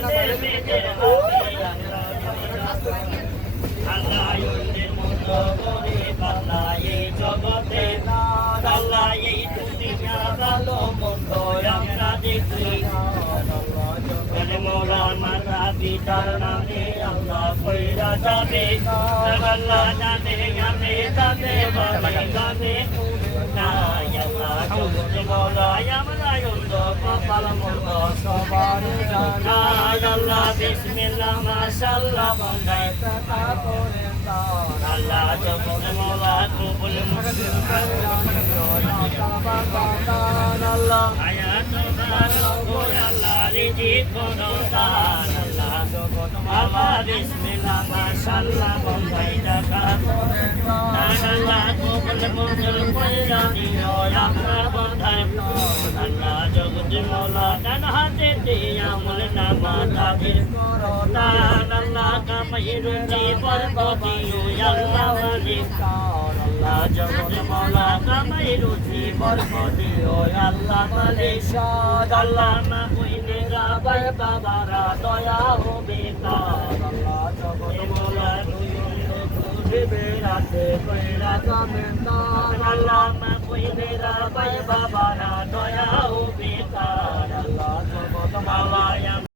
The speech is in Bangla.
ছেলের মেয়েদের আল্লাহ মতো করে পাল্লা এই জগতে আল্লাহ এই দুনিয়া ভালো মন্দ আমরা দেখি মোরা মাতা পিতার নামে আল্লাহ কইরা যাবে আল্লাহ জানে আমি জানে বাবা জানে না আল্লাহ জগৎ মোরা আমরা অন্ধ কপাল মন্দ সবার জানা আল্লাহ বিসমিল্লাহ মাশাআল্লাহ বন্দাই তা করে আল্লাহ জগৎ মোরা কবুল মুসলিম আল্লাহ আয়াত আল্লাহ রিজিক করো দান আল্লাহ জগৎ মোরা বিসমিল্লাহ মাশাআল্লাহ বন্দাই তা করে আল্লাহ কবুল মুসলিম কইরা দিও আমরা বন্দাই আল্লাহ জগৎ মোরা ডান হাতে দিয়া আমল নামা তাবির করো দান আল্লাহ কামাই রুজি বরকতি আল্লাহ মালিক আল্লাহ জগৎ মোরা কামাই রুজি বরকতি আল্লাহ মালিক আল্লাহ মা কইনেরা ভাই বাবারা দয়া হবে আল্লাহ জগৎ মোরা রাতে কইরা যাবেন আল্লাহ মা কইনেরা ভাই বাবা